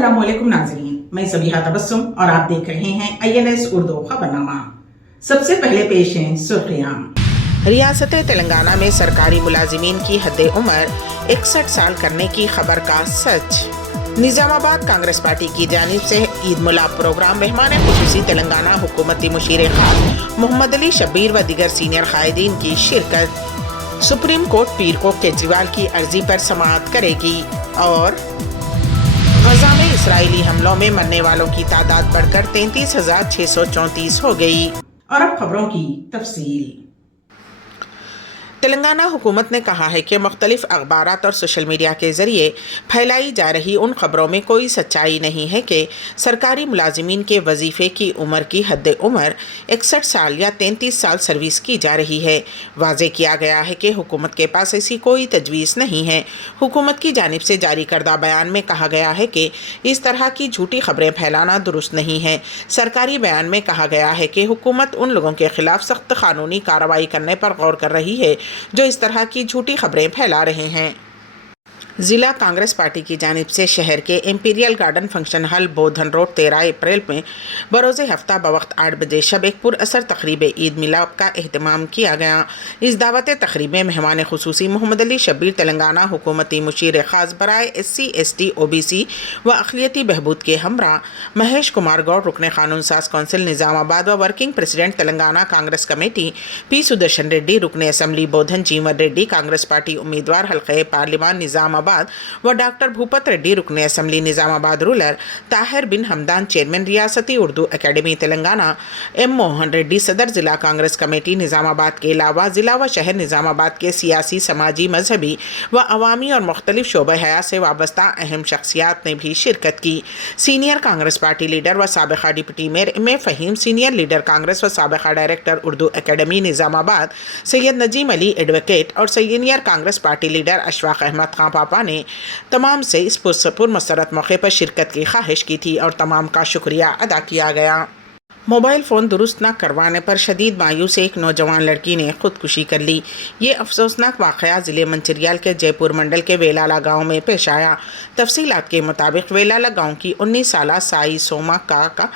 अस्सलामुअलैकुम नाज़रीन, मैं ज़बीहा तबस्सुम और आप देख रहे हैं INS उर्दू खबरनामा। सबसे पहले पेश हैं सुर्खियां। रियासत तेलंगाना में सरकारी मुलाजिमीन की हद उम्र 61 साल करने की खबर का सच। निजामाबाद कांग्रेस पार्टी की जानिब से ईद मिलाद प्रोग्राम मेहमान खुसूसी तेलंगाना हुकूमती मुशीर खास मोहम्मद अली शब्बीर व दीगर सीनियर कायदीन की शिरकत। सुप्रीम कोर्ट पीर को केजरीवाल की अर्जी पर समाअत करेगी। और गजा में इसराइली हमलों में मरने वालों की तादाद बढ़कर 33,634 हो गई। और अब खबरों की तफसील। तेलंगाना हुकूमत ने कहा है कि मुख्तलिफ अखबारात और सोशल मीडिया के ज़रिए फैलाई जा रही उन खबरों में कोई सच्चाई नहीं है कि सरकारी मुलाजिमीन के वजीफ़े की उम्र की हद उम्र 61 साल या 33 साल सर्विस की जा रही है। वाज़े किया गया है कि हुकूमत के पास ऐसी कोई तजवीज़ नहीं है। हुकूमत की जानिब से जारी करदा बयान में कहा गया है कि इस तरह की झूठी खबरें फैलाना दुरुस्त नहीं है। सरकारी बयान में कहा गया है कि हुकूमत उन लोगों के खिलाफ सख्त कानूनी कार्रवाई करने पर गौर कर रही है जो इस तरह की झूठी खबरें फैला रहे हैं। ज़िला कांग्रेस पार्टी की जानिब से शहर के इंपीरियल गार्डन फंक्शन हॉल बोधन रोड 13 अप्रैल में बरोज़ हफ्ता बवक्त 8 बजे शब एक पुरअसर तकरीब ईद मिलाद का एहतमाम किया गया। इस दावत तकरीब में मेहमान खुसूसी मोहम्मद अली शब्बीर तेलंगाना हुकूमती मुशीर ख़ास बराए SC ST OBC व अक़लियती बहबूद के हमरा महेश कुमार गौड़ रुकन क़ानून साज कौंसिल निज़ामाबाद व working president Telangana Congress committee P Sudarshan Reddy रुकन असम्बली बोधन जीवन रेड्डी कांग्रेस पार्टी उम्मीदवार हल्क़े पार्लिमान निज़ामाबाद व डॉक्टर भूपत रेड्डी रुकन असम्बली निज़ामाबाद रूरल ताहिर बिन हमदान चेयरमैन रियासती उर्दू अकेडमी तेलंगाना M मोहन रेड्डी सदर ज़िला कांग्रेस कमेटी निज़ामाबाद के अलावा ज़िला व शहर निज़ामाबाद के सियासी समाजी मजहबी व अवामी और मुख्तलिफ शोबे हयात से वाबस्ता अहम शख्सियात ने भी शिरकत की। सीनियर कांग्रेस पार्टी लीडर व साबिक़ा deputy mayor M Fahim, senior leader Congress व साबिक़ा director Urdu academy Nizamabad Syed Najim Ali advocate और senior Congress party leader Ashfaq Ahmed Khan Papa ने तमाम से इस पुरमसरत मौके पर शिरकत की ख्वाहिश की थी और तमाम का शुक्रिया अदा किया गया। मोबाइल फ़ोन दुरुस्त न करवाने पर शदीद मायूस एक नौजवान लड़की ने खुदकुशी कर ली। ये अफसोसनाक वाक़या ज़िले मंचिरियाल के जयपुर मंडल के वेलाला गांव में पेश आया। तफसीलात के मुताबिक वेलाला गांव की 19 साला साई सोमा का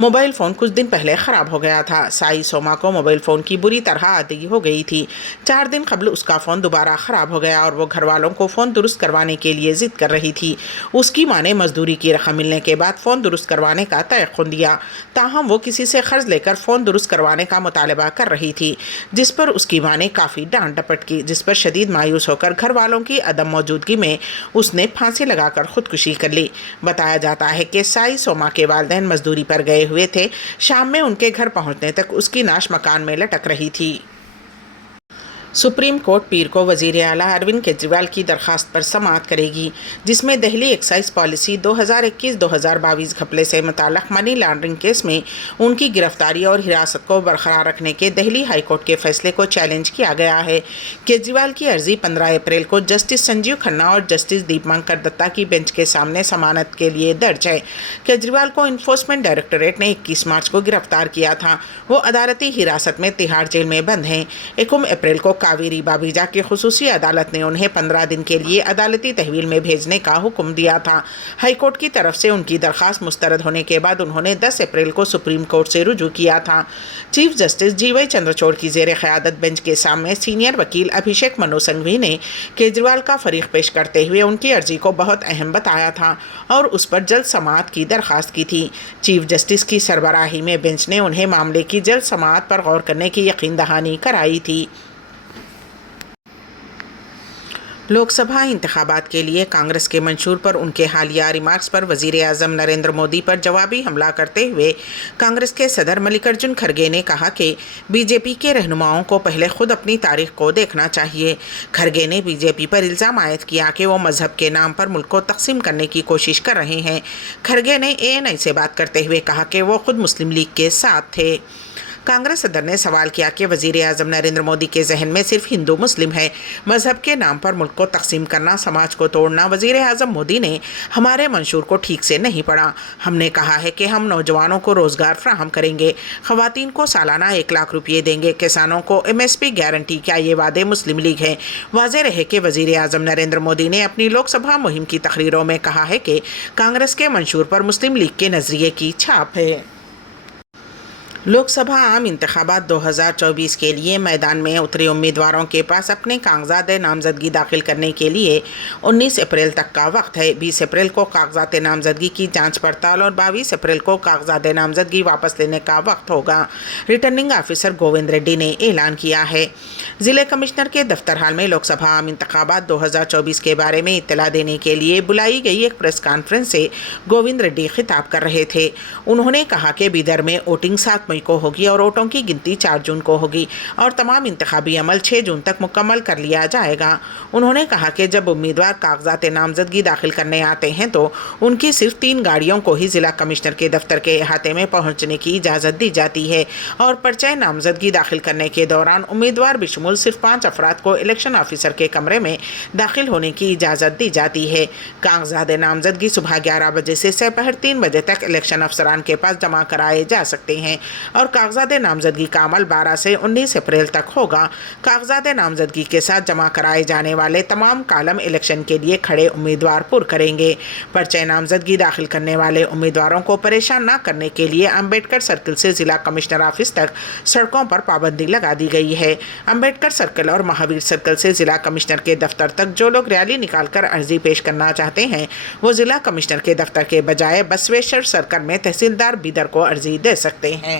मोबाइल फ़ोन कुछ दिन पहले ख़राब हो गया था। साई सोमा को मोबाइल फ़ोन की बुरी तरह आदत हो गई थी। 4 दिन कबल उसका फ़ोन दोबारा ख़राब हो गया और वो घर वालों को फ़ोन दुरुस्त करवाने के लिए ज़िद कर रही थी। उसकी माँ ने मजदूरी की रकम मिलने के बाद फ़ोन दुरुस्त करवाने का तयक़ुन दिया। ताहम वो किसी से कर्ज लेकर फ़ोन दुरुस्त करवाने का मुतालबा कर रही थी, जिस पर उसकी मां ने काफ़ी डांट डपट की, जिस पर शदीद मायूस होकर घर वालों की अदम मौजूदगी में उसने फांसी लगाकर खुदकुशी कर ली। बताया जाता है कि साई सोमा के वालिदैन मजदूरी पर गए हुए थे। शाम में उनके घर पहुंचने तक उसकी नाश मकान में लटक रही थी। सुप्रीम कोर्ट पीर को वज़ीर आला अरविंद केजरीवाल की दरख्वास्त पर समाअत करेगी, जिसमें दहली एक्साइज पॉलिसी 2021-2022 घपले से मुताल्लिक़ मनी लॉन्ड्रिंग केस में उनकी गिरफ्तारी और हिरासत को बरकरार रखने के दहली हाई कोर्ट के फैसले को चैलेंज किया गया है। केजरीवाल की अर्जी 15 अप्रैल को जस्टिस संजीव खन्ना और जस्टिस दीपंकर दत्ता की बेंच के सामने जमानत के लिए दर्ज है। केजरीवाल को इन्फोर्समेंट डायरेक्टरेट ने 21 मार्च को गिरफ्तार किया था। वो अदालती हिरासत में तिहाड़ जेल में बंद हैं। 21 अप्रैल को कावेरी बाबीजा की खुसूसी अदालत ने उन्हें 15 दिन के लिए अदालती तहवील में भेजने का हुक्म दिया था। हाईकोर्ट की तरफ से उनकी दरख्वास्त मुस्तरद होने के बाद उन्होंने 10 अप्रैल को सुप्रीम कोर्ट से रुजू किया था। चीफ जस्टिस GY चंद्रचूड़ की ज़ेर क़यादत बेंच के सामने सीनियर वकील अभिषेक मनु संघवी ने केजरीवाल का फरीक पेश करते हुए उनकी अर्जी को बहुत अहम बताया था और उस पर जल्द समाअत की दरख्वास्त की थी। चीफ जस्टिस की सरबराही में बेंच ने उन्हें मामले की जल्द समाअत पर गौर करने की यकीन दहानी कराई थी। लोकसभा इंतखाबात के लिए कांग्रेस के मंशूर पर उनके हालिया रिमार्क्स पर वज़ीर आज़म नरेंद्र मोदी पर जवाबी हमला करते हुए कांग्रेस के सदर मल्लिकार्जुन खड़गे ने कहा कि बीजेपी के रहनुमाओं को पहले खुद अपनी तारीख को देखना चाहिए। खड़गे ने बीजेपी पर इल्ज़ाम आयद किया कि वो मजहब के नाम पर मुल्क को तकसीम करने की कोशिश कर रहे हैं। खड़गे ने ANI से बात करते हुए कहा कि वो खुद मुस्लिम लीग के साथ थे। कांग्रेस सदर ने सवाल किया कि वजीर आजम नरेंद्र मोदी के जहन में सिर्फ हिंदू मुस्लिम है। मजहब के नाम पर मुल्क को तकसीम करना, समाज को तोड़ना वजीर आजम मोदी ने हमारे मंशूर को ठीक से नहीं पढ़ा। हमने कहा है कि हम नौजवानों को रोजगार फ्राहम करेंगे, खवातीन को सालाना 1 लाख रुपये देंगे, किसानों को MSP गारंटी। क्या ये वादे मुस्लिम लीग हैं? वाज़ेह रहे कि वजीर आजम नरेंद्र मोदी ने अपनी लोकसभा मुहिम की तकरीरों में कहा है कि कांग्रेस के मंशूर पर मुस्लिम लीग के नजरिए की छाप है। लोकसभा आम इंतखाबात 2024 के लिए मैदान में उतरे उम्मीदवारों के पास अपने कागजात नामजदगी दाखिल करने के लिए 19 अप्रैल तक का वक्त है। 20 अप्रैल को कागजात नामजदगी की जांच पड़ताल और 22 अप्रैल को कागजात नामजदगी वापस लेने का वक्त होगा। रिटर्निंग ऑफिसर गोविंद रेड्डी ने ऐलान किया है। जिले कमिश्नर के दफ्तर हाल में लोकसभा आम इंतखाबात 2024 के बारे में इत्तला देने के लिए बुलाई गई एक प्रेस कॉन्फ्रेंस से गोविंद रेड्डी खिताब कर रहे थे। उन्होंने कहा कि बीदर में वोटिंग 7 मई को होगी और वोटों की गिनती 4 जून को होगी और तमाम इंतखाबी अमल 6 जून तक मुकम्मल कर लिया जाएगा। उन्होंने कहा कि जब उम्मीदवार कागजात नामजदगी दाखिल करने आते हैं तो उनकी सिर्फ 3 गाड़ियों को ही जिला कमिश्नर के दफ्तर के अहाते में पहुंचने की इजाज़त दी जाती है और पर्चा नामजदगी दाखिल करने के दौरान उम्मीदवार बिशमुल सिर्फ 5 अफराद को इलेक्शन ऑफिसर के कमरे में दाखिल होने की इजाज़त दी जाती है। कागजात नामजदगी सुबह 11 बजे से दोपहर 3 बजे तक इलेक्शन अफसरान के पास जमा कराए जा सकते हैं और कागजात नामजदगी का अमल 12 से 19 अप्रैल तक होगा। कागजात नामजदगी के साथ जमा कराए जाने वाले तमाम कालम इलेक्शन के लिए खड़े उम्मीदवार पुर करेंगे। पर्चे नामजदगी दाखिल करने वाले उम्मीदवारों को परेशान न करने के लिए अंबेडकर सर्किल से जिला कमिश्नर ऑफिस तक सड़कों पर पाबंदी लगा दी गई है। अंबेडकर सर्किल और महावीर सर्किल से जिला कमिश्नर के दफ्तर तक जो लोग रैली निकालकर अर्जी पेश करना चाहते हैं वो जिला कमिश्नर के दफ्तर के बजाय बसवेश्वर सर्कल में तहसीलदार बीदर को अर्जी दे सकते हैं।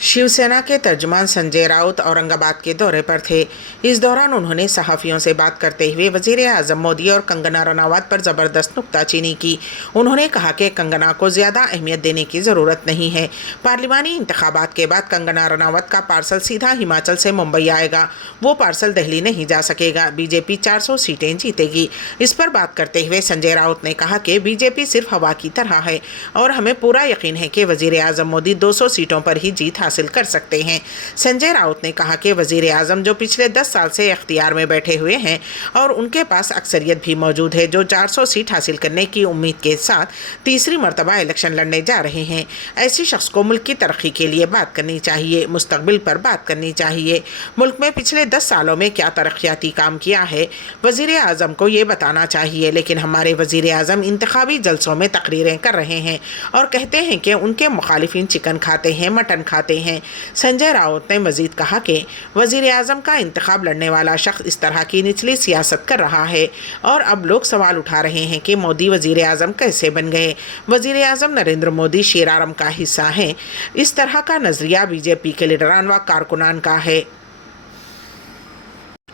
शिवसेना के तर्जुमान संजय राउत औरंगाबाद के दौरे पर थे। इस दौरान उन्होंने सहाफ़ियों से बात करते हुए वज़ीर आज़म मोदी और कंगना रनावत पर ज़बरदस्त नुक्ताचीनी की। उन्होंने कहा कि कंगना को ज़्यादा अहमियत देने की ज़रूरत नहीं है। पार्लिमानी इंतखाबात के बाद कंगना रनावत का पार्सल सीधा हिमाचल से मुंबई आएगा, वो पार्सल दिल्ली नहीं जा सकेगा। बीजेपी 400 सीटें जीतेगी। इस पर बात करते हुए संजय राउत ने कहा कि बीजेपी सिर्फ हवा की तरह है और हमें पूरा यकीन है कि वज़ीर आज़म मोदी 200 सीटों पर ही जीत हासिल कर सकते हैं। संजय राउत ने कहा कि वजीर आजम जो पिछले 10 साल से इख्तियार में बैठे हुए हैं और उनके पास अक्सरियत भी मौजूद है, जो 400 सीट हासिल करने की उम्मीद के साथ तीसरी मरतबा इलेक्शन लड़ने जा रहे हैं। ऐसे शख्स को मुल्क की तरक्की के लिए बात करनी चाहिए, मुस्तकबिल पर बात करनी चाहिए। मुल्क में पिछले 10 सालों में क्या तरक्याती काम किया है वजीर आजम को ये बताना चाहिए, लेकिन हमारे वजीर आजम इंतखाबी जलसों में तकरीरें कर रहे हैं और कहते हैं कि उनके मुखालिफिन चिकन खाते हैं, मटन खाते हैं। संजय राउत ने मजीद कहा कि वजीर आजम का इंतखाब लड़ने वाला शख्स इस तरह की निचली सियासत कर रहा है और अब लोग सवाल उठा रहे हैं कि मोदी वजीर आजम कैसे बन गए। वजीर आजम नरेंद्र मोदी शेर आलम का हिस्सा हैं। इस तरह का नजरिया बीजेपी के लीडरान व कारकुनान का है।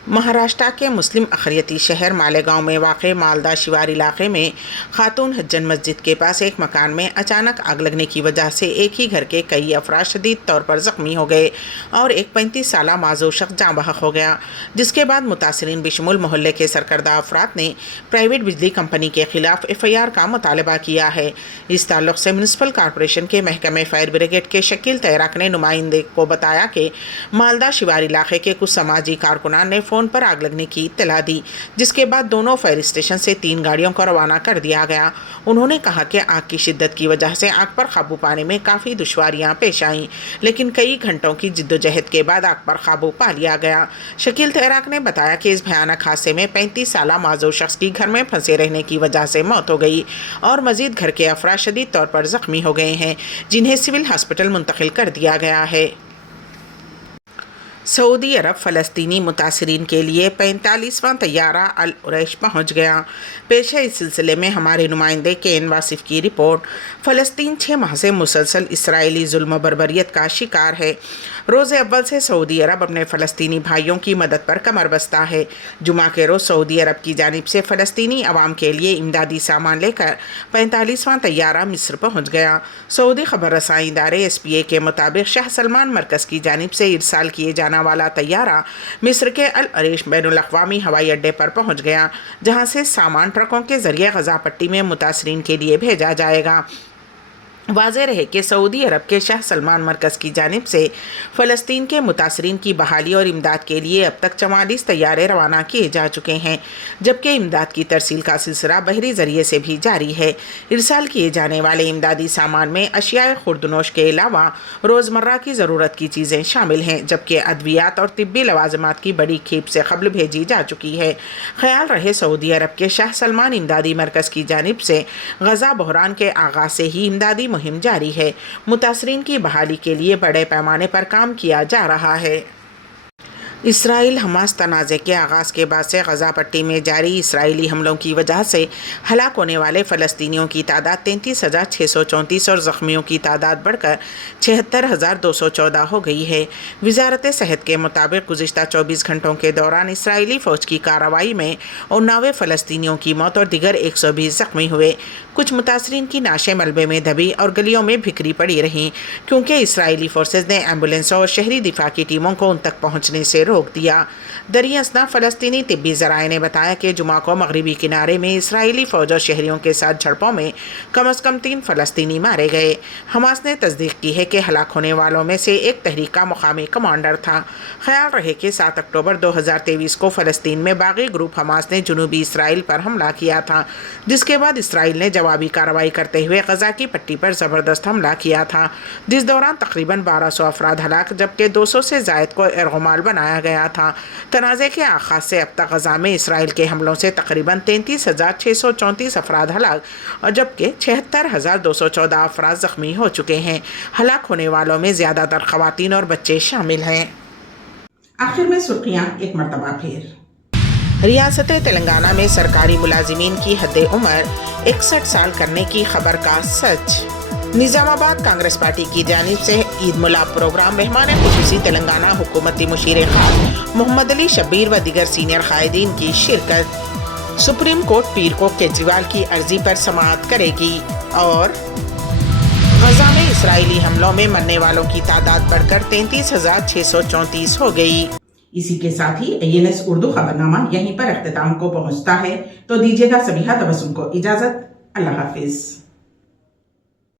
महाराष्ट्र के मुस्लिम अखरियती शहर मालेगांव में वाक़ मालदा शिवार इलाके में खातून हज्जन मस्जिद के पास एक मकान में अचानक आग लगने की वजह से एक ही घर के कई अफराद शदीद तौर पर ज़ख्मी हो गए और एक 35 साला माजूर शख्स जाँ बहक हो गया, जिसके बाद मुतासरीन बिशमुल मोहल्ले के सरकर्दा अफराद ने प्राइवेट बिजली कंपनी के खिलाफ FIR का मुतालबा किया है। इस ताल्लुक़ से म्यूनसिपल कॉरपोरेशन के महकमे फायर ब्रिगेड के शकील तैराक ने नुमाइंदे को बताया कि मालदा शिवार इलाके के कुछ समाजी कारकुनान ने फ़ोन पर आग लगने की इत्तला दी, जिसके बाद दोनों फायर स्टेशन से 3 गाड़ियों को रवाना कर दिया गया। उन्होंने कहा कि आग की शिद्दत की वजह से आग पर काबू पाने में काफ़ी दुश्वारियां पेश आईं, लेकिन कई घंटों की जिद्दोजहद के बाद आग पर काबू पा लिया गया। शकील तैराक ने बताया कि इस भयानक हादसे में 35 साला माजूर शख्स की घर में फंसे रहने की वजह से मौत हो गई और मजीद घर के अफराद शदीद तौर पर ज़ख्मी हो गए हैं, जिन्हें सिविल हॉस्पिटल मुंतकिल कर दिया गया है। सऊदी अरब फ़लस्तीनी मुतासरीन के लिए 45वां तैयारा अल उरैश पहुँच गया। पेश है इस सिलसिले में हमारे नुमाइंदे KN वासिफ की रिपोर्ट। फ़लस्तीन 6 माह से मुसलसल इसराइली जुल्म बर्बरियत का शिकार है। रोज़े अव्वल से सऊदी अरब अपने फ़लस्तीनी भाइयों की मदद पर कमर बस्ता है। जुमा के रोज़ सऊदी अरब की जानिब से फ़लस्तीनी अवाम के लिए इमदादी सामान लेकर 45वां तैयारा मिस्र पहुँच गया। सऊदी खबर रसाई इदारे SPA के मुताबिक शाह सलमान मरकज़ की जानिब से इरसाल किए जाने वाला तैयारा मिस्र के अल अरीश बैनुल अक़वामी हवाई अड्डे पर पहुंच गया, जहां से सामान ट्रकों के जरिए गजा पट्टी में मुतासरीन के लिए भेजा जाएगा। वाज़ेह रहे कि सऊदी अरब के शाह सलमान मरकज़ की जानिब से फ़लस्तीन के मुतासरीन की बहाली और इमदाद के लिए अब तक 44 तैयारे रवाना किए जा चुके हैं, जबकि इमदाद की तरसील का सिलसिला बहरी ज़रिए से भी जारी है। इरसाल किए जाने वाले इमदादी सामान में अशियाए खुर्दनोश के अलावा रोज़मर्रा की ज़रूरत की चीज़ें शामिल हैं, जबकि अद्वियात और तिब्बी लवाज़िमात की बड़ी खेप से क़ब्ल भेजी जा चुकी है। ख्याल रहे सऊदी अरब के शाह सलमान इमदादी मरकज़ की जानिब से गज़ा बहरान के आगाज़ से ही इमदादी मुहिम जारी है। मुतासरीन की बहाली के लिए बड़े पैमाने पर काम किया जा रहा है। इसराइल हमास तनाज़े के आगाज़ के बाद से गज़ा पट्टी में जारी इसराइली हमलों की वजह से हलाक होने वाले फ़लस्तीनियों की तादाद 33,634 और ज़ख्मियों की तादाद बढ़कर 76,214 हो गई है। वज़ारत सेहत के मुताबिक गुज़िश्ता 24 घंटों के दौरान इसराइली फ़ौज की कार्रवाई में 89 फ़लस्तीनियों की मौत और दिगर 120 ज़ख्मी हुए। कुछ मुतासरीन की नाशें मलबे में दबी और गलियों में बिखरी पड़ी रहीं, क्योंकि इसराइली फोर्सेज ने एम्बुलेंसों और शहरी दिफा की टीमों को उन तक पहुँचने से रोक दिया। दरियासना फ़लस्तीनी तिब्बी ज़राए ने बताया कि जुमा को मगरिबी किनारे में इसराइली फ़ौज और शहरियों के साथ झड़पों में कम अज़ कम 3 फ़लस्तीनी मारे गए। हमास ने तस्दीक की है कि हलाक होने वालों में से एक तहरीक का मुकामी कमांडर था। ख्याल रहे कि 7 अक्टूबर 2023 को फ़लस्तीन में बागी ग्रुप हमास ने जनूबी इसराइल पर हमला किया था, जिसके बाद इसराइल ने जवाबी कार्रवाई करते हुए गज़ा की पट्टी पर ज़बरदस्त हमला किया था, जिस दौरान तकरीबन 1200 अफराद हलाक जबकि 200 से ज़ायद को एरगमाल बनाया गया था। तनाज़े के आगाज़ से अब तक गज़ा में इसराइल के हमलों से तकरीबन 33,634 अफराद हलाक और जबकि 76,214 अफराद ज़ख्मी हो चुके हैं। हलाक होने वालों में ज़्यादातर ख़वातीन और बच्चे शामिल हैं। आखिर में सुर्खियां एक मरतबा फिर। रियासत तेलंगाना में सरकारी मुलाजिमीन की हद उम्र 61 साल करने की खबर का सच। निज़ामाबाद कांग्रेस पार्टी की जानिब से ईद मिलाद प्रोग्राम मेहमान खुसूसी तेलंगाना हुकूमती मुशीर खास मोहम्मद अली शब्बीर व दिगर सीनियर कायदीन की शिरकत। सुप्रीम कोर्ट पीर को केजरीवाल की अर्जी पर समाअत करेगी। और गज़ा में इसराइली हमलों में मरने वालों की तादाद बढ़कर 33,634 हो गई। इसी के साथ ही ANS उर्दू खबरनामा यहीं पर अख्तिताम को पहुंचता है। तो दीजिएगा सबिहा तबस्सुम को इजाजत। अल्लाह हाफिज।